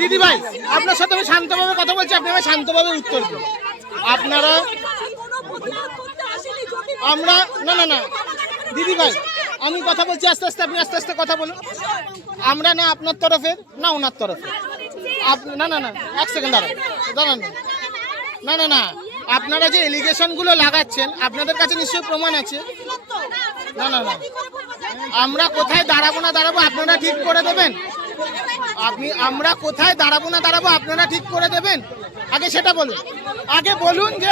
দিদি ভাই আপনার সাথে আমি শান্তভাবে কথা বলছি, আপনি আমায় শান্তভাবে উত্তর দিন। আপনারা আমরা না না না দিদি ভাই আমি কথা বলছি আস্তে আস্তে, আপনি আস্তে আস্তে কথা বলুন। আমরা না আপনার তরফের না ওনার তরফে, না না না এক সেকেন্ড দাঁড়ান না না না আপনারা যে এলিগেশনগুলো লাগাচ্ছেন আপনাদের কাছে নিশ্চয়ই প্রমাণ আছে। না না না আমরা কোথায় দাঁড়াবো না দাঁড়াবো আপনারা ঠিক করে দেবেন। আমরা কোথায় দাঁড়াবো না দাঁড়াবো আপনারা ঠিক করে দেবেন। আগে সেটা বলুন, আগে বলুন যে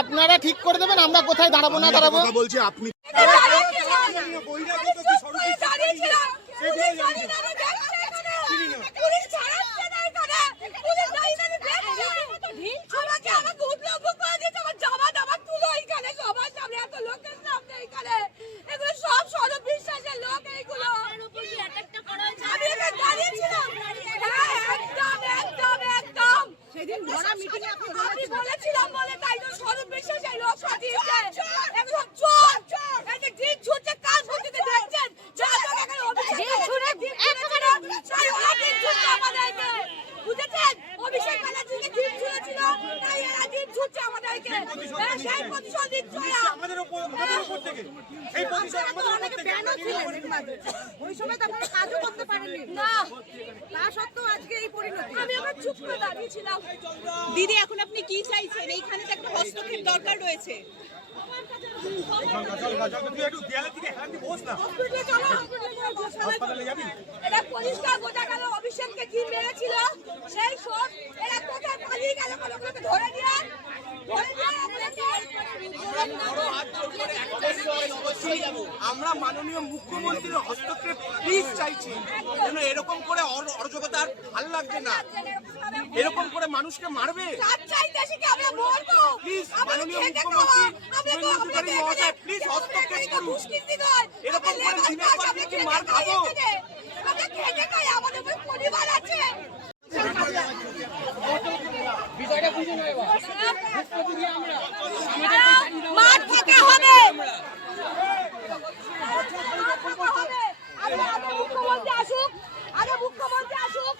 আপনারা ঠিক করে দেবেন আমরা কোথায় দাঁড়াবো না দাঁড়াবো। বলছি আপনি ওই সময় তো আপনারা কাজও করতে পারেননি না, তা সত্ত্বেও আজকে এই পরিণতি। আমি আমার চুপ করে দাঁড়িয়েছিলাম। দিদি এখন আপনি কি চাইছেন? এইখানে তো একটা হস্তক্ষেপ দরকার রয়েছে। এটা পরিষ্কার বোঝা গেল অভিষেককে কি মেরেছিল সেই শোক। এরা কোথায় পালিয়ে গেল, কোনোগুলোকে ধরে নিয়ে আমরা মাননীয় মুখ্যমন্ত্রীর হস্তক্ষেপ প্লিজ চাইছি। যেন এরকম করে অরাজকতার ভাল লাগবে না, এরকম করে মানুষকে মারবে প্লিজ মাননীয় মুখ্যমন্ত্রী মহাশয় প্লিজ হস্তক্ষেপ করুন। এরকম করে দিনের পর দিন মার খাবো। আমাদের পরিবার আছে। মাঠ ফাঁকা হবে। মুখ্যমন্ত্রী আসুক, আগে মুখ্যমন্ত্রী আসুক।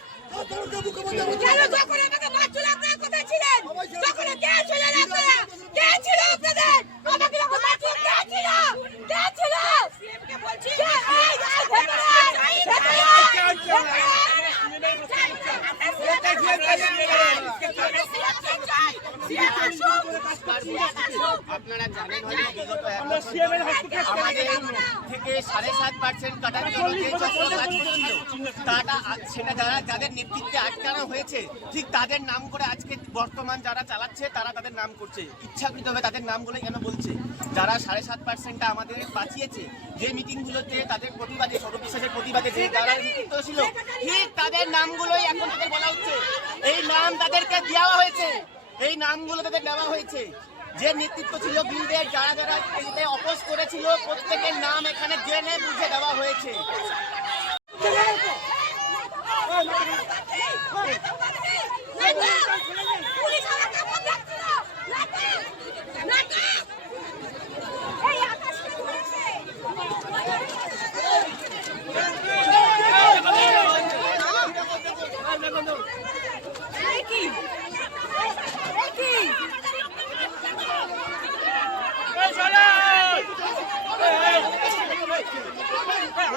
কেন যখন আমাকে মারছিল আপনারা কোথায় ছিলেন? যখন কে ছিলেন আপনারা? কে ছিল আপনাদের? আমাকে যখন মারছিল কে ছিল? কে ছিল? বলছি আপনারা জানেন আমাদের থেকে 7.5% কাটার জন্য যে চক্র কাজ করছিল সেটা যাদের নেতৃত্বে আটকানো হয়েছে ঠিক তাদের নাম করে আজকে বর্তমান যারা চালাচ্ছে তারা তাদের নাম করছে। ইচ্ছাকৃতভাবে তাদের নামগুলো কেন বলছে? যারা 7.5%টা আমাদের বাঁচিয়েছে যে মিটিংগুলোতে তাদের প্রতিবাদে সর্ববিশ্বাসের প্রতিবাদে যে যারা নেতৃত্ব ছিল ঠিক তাদের নামগুলোই এখন তাদের বলা হচ্ছে। এই নাম তাদেরকে দেওয়া হয়েছে, এই নামগুলো তাদের দেওয়া হয়েছে। যে নেতৃত্ব ছিল বিলদের যারা যারা এতে অপোজ করেছিল প্রত্যেকের নাম এখানে জেনে বুঝে দেওয়া হয়েছে।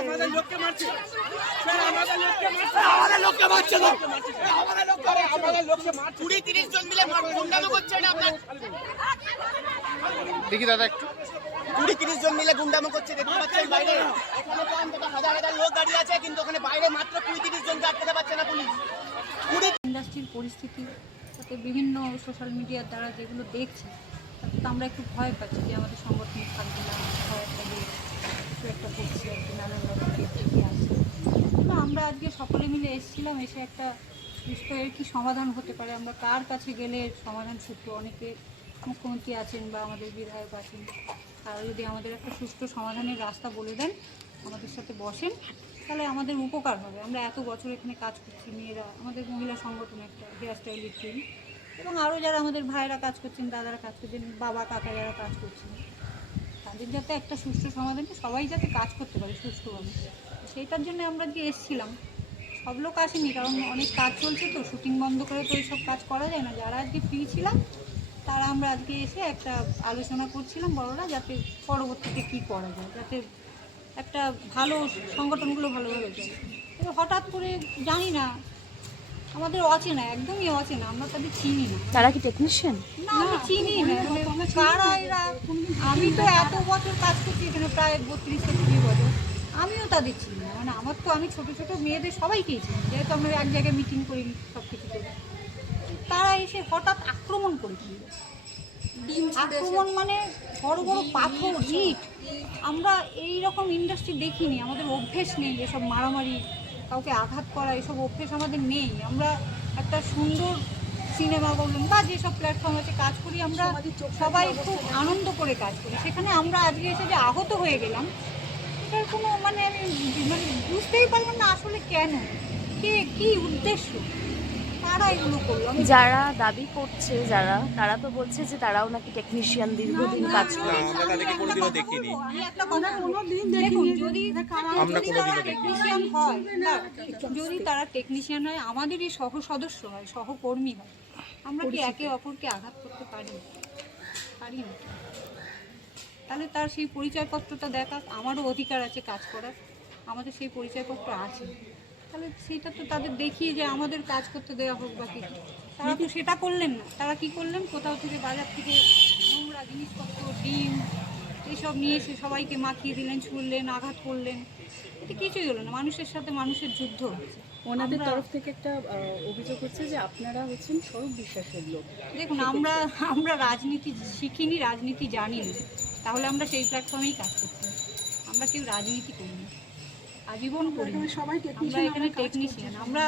আমাদের লোককে মারছে, আমাদের লোককে মারছে, আমাদের লোককে মারছে। 20-30 জন মিলে গুন্ডামি করছে না আপনার? দেখি দাদা একটু 20-30 জন মিলে গুন্ডামি করছে দেখতে পাচ্ছেন বাইরে। এখানে তো অন্তত হাজার হাজার লোক দাঁড়িয়ে আছে কিন্তু ওখানে বাইরে মাত্র 20-30 জনকে আটকাতে পারছে না পুলিশ। ইন্ডাস্ট্রির পরিস্থিতি তাতে বিভিন্ন সোশ্যাল মিডিয়ার দ্বারা যেগুলো দেখছি তাতে তো আমরা একটু ভয় পাচ্ছি যে আমাদের সংগঠন থাকবে না, ভয় থাকবে কিছু একটা করছি আর কি নানান রকম টিকে আসছে। আমরা আজকে সকলে মিলে এসেছিলাম, এসে একটা সুস্থ এর কি সমাধান হতে পারে, আমরা কার কাছে গেলে এর সমাধান সূত্র, অনেকে মুখ্যমন্ত্রী আছেন বা আমাদের বিধায়ক আছেন, তারা যদি আমাদের একটা সুষ্ঠু সমাধানের রাস্তা বলে দেন, আমাদের সাথে বসেন, তাহলে আমাদের উপকার হবে। আমরা এত বছর এখানে কাজ করছি, মেয়েরা, আমাদের মহিলা সংগঠন একটা হেয়ার স্টাইলের টিম, এবং আরও যারা আমাদের ভাইরা কাজ করছেন, দাদারা কাজ করছেন, বাবা কাকা যারা কাজ করছেন, তাদের যাতে একটা সুষ্ঠু সমাধানে সবাই যাতে কাজ করতে পারে সুষ্ঠুভাবে, সেইটার জন্য আমরা আজকে এসেছিলাম। সব লোক আসেনি, কারণ অনেক কাজ চলছে, তো শুটিং বন্ধ করে তো এইসব কাজ করা যায় না। যারা আজকে ফ্রি ছিলাম তারা আমরা আজকে এসে একটা আলোচনা করছিলাম বড়রা, যাতে পরবর্তীতে কী করা যায়, যাতে একটা ভালো সংগঠনগুলো ভালোভাবে চলে। এবার হঠাৎ করে জানি না, আমাদের অচেনা, একদমই অচেনা, আমরা তাদের চিনি না। তারা কি টেকনিশিয়ান? না, আমি চিনি না, মানে কারা এরা। আমি তো এত বছর কাজ করছি এখানে, প্রায় 32-33 বছর, আমিও তাদের চিনি না। মানে আমার তো, আমি ছোটো ছোটো মেয়েদের সবাইকেই চিনি, যেহেতু আমরা এক জায়গায় মিটিং করি, সব কিছু করি। তারা এসে হঠাৎ আক্রমণ করে দিল। আক্রমণ মানে বড় বড় পাথর, ইট। আমরা এই রকম ইন্ডাস্ট্রি দেখিনি, আমাদের অভ্যেস নেই এসব মারামারি, কাউকে আঘাত করা, এসব অভ্যেস আমাদের নেই। আমরা একটা সুন্দর সিনেমা বলুন বা যেসব প্ল্যাটফর্ম আছে কাজ করি, আমরা সবাই খুব আনন্দ করে কাজ করি। সেখানে আমরা আজকে এসে যে আহত হয়ে গেলাম, এটার কোনো মানে আমি বুঝতেই পারলাম না আসলে কেন, কে, কী উদ্দেশ্য, তারা এগুলো করলো। যারা দাবি করছে যারা, তারা তো বলছে যে তারাও নাকি টেকনিশিয়ান, দীর্ঘদিন কাজ করে। আমি একটা কথা বলবো, দেখুন, যদি তারা টেকনিশিয়ান হয়, যদি তারা টেকনিশিয়ান হয়, আমাদেরই সহ সদস্য হয়, সহকর্মী হয়, আমরা কি একে অপরকে আঘাত করতে পারি না? পারি না। তাহলে তার সেই পরিচয়পত্রটা দেখাক, আমারও অধিকার আছে কাজ করার, আমাদের সেই পরিচয়পত্র আছে, তাহলে সেটা তো তাদের দেখিয়ে যে আমাদের কাজ করতে দেওয়া হোক বা কিছু। তারা তো সেটা করলেন না। তারা কি করলেন, কোথাও থেকে বাজার থেকে নোংরা জিনিসপত্র, ডিম এইসব নিয়ে এসে সবাইকে মাখিয়ে দিলেন, ছুড়লেন, আঘাত করলেন। এতে কিছুই হলো না, মানুষের সাথে মানুষের যুদ্ধ হচ্ছে। ওনাদের তরফ থেকে একটা অভিযোগ হচ্ছে যে আপনারা হচ্ছেন স্বরূপ বিশ্বাসের লোক। দেখুন, আমরা রাজনীতি শিখিনি, রাজনীতি জানি না, তাহলে আমরা সেই প্ল্যাটফর্মেই কাজ করছি। আমরা কেউ রাজনীতি করি না, আজীবন করি না। আমরা এখানে টেকনিশিয়ান, আমরা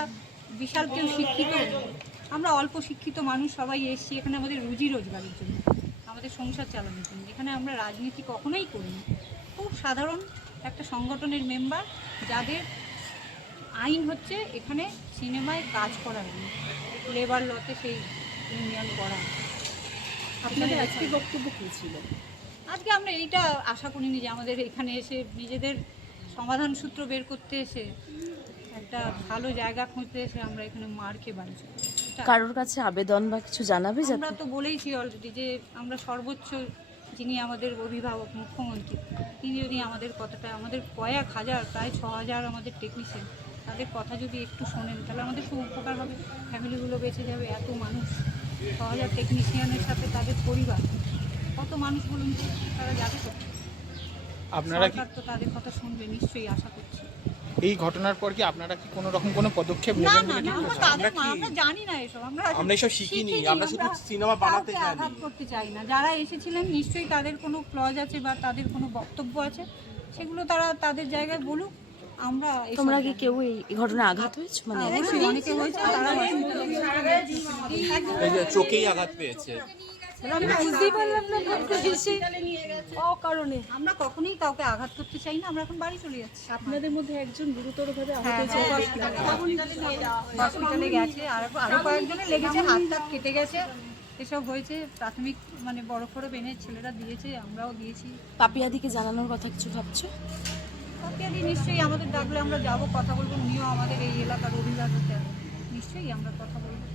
বিশাল কেউ শিক্ষিত, আমরা অল্প শিক্ষিত মানুষ সবাই এসেছি এখানে আমাদের রুজি রোজগারের জন্য, আমাদের সংসার চালানোর জন্য। এখানে আমরা রাজনীতি কখনোই করি না, খুব সাধারণ একটা সংগঠনের মেম্বার, যাদের আইন হচ্ছে এখানে সিনেমায় কাজ করার, লেবার লতে সেই ইউনিয়ন করা। আপনাদের আজকে বক্তব্য কী ছিল? আজকে আমরা এইটা আশা করিনি যে আমাদের এখানে এসে নিজেদের সমাধান সূত্র বের করতে এসে, একটা ভালো জায়গা খুঁজতে এসে আমরা এখানে মার খেয়ে বাড়ি চলে যাই। কারোর কাছে আবেদন বা কিছু জানাবে? আমরা তো বলেইছি অলরেডি যে আমরা সর্বোচ্চ যিনি আমাদের অভিভাবক মুখ্যমন্ত্রী, তিনি যদি আমাদের কথাটা, আমাদের কয়েক হাজার, প্রায় 6,000 আমাদের টেকনিশিয়ান, তাদের কথা যদি একটু শোনেন, তাহলে আমাদের খুব উপকার হবে, ফ্যামিলিগুলো বেঁচে যাবে। এত মানুষ, 6,000 টেকনিশিয়ানের সাথে তাদের পরিবার, কত মানুষ বলুন, তারা যাবে তো। আপনারা কি সরকার তো তাদের কথা শুনবে নিশ্চয়ই, আশা করছি। এই ঘটনার পর কি আপনারা কি কোনো রকম কোনো পদক্ষেপ না নেবেন না বলে না, ঠিক আমরা করছেন? তাদের আমরা জানি না এসব, আমরা এসব শিখিনি, আমরা শুধু সিনেমা বানাতে কাউকে আঘাত করতে চাই না। যারা এসেছিলেন নিশ্চয়ই তাদের কোনো ক্লজ আছে বা তাদের কোনো বক্তব্য আছে, সেগুলো তারা তাদের জায়গায় বলুক। আমরা এসব তোমরা কি জানি না। কেউ এই ঘটনায় আঘাত হয়েছে? মানে অবশ্যই অনেকে হয়েছে, তারা এই যে চোখেই আঘাত পেয়েছে। বুঝতেই পারলাম না অকারণে। আমরা কখনোই কাউকে আঘাত করতে চাই না, আমরা এখন বাড়ি চলে যাচ্ছি। আপনাদের মধ্যে একজন গুরুতরভাবে আহত হ্যাঁ, হয়েছে। হসপিটালে গেছে, আরো কয়েকজনের লেগেছে, হাত টাত কেটে গেছে, এসব হয়েছে। প্রাথমিক মানে বড় ফড়ো বেনে ছেলেরা দিয়েছে, আমরাও দিয়েছি। পাপিয়াদিকে জানানোর কথা কিছু ভাবছো? পাপিয়াদি নিশ্চয়ই আমাদের ডাকলে আমরা যাবো, কথা বলবো। উনিও আমাদের এই এলাকার অভিভাবক, নিশ্চয়ই আমরা কথা বলবো।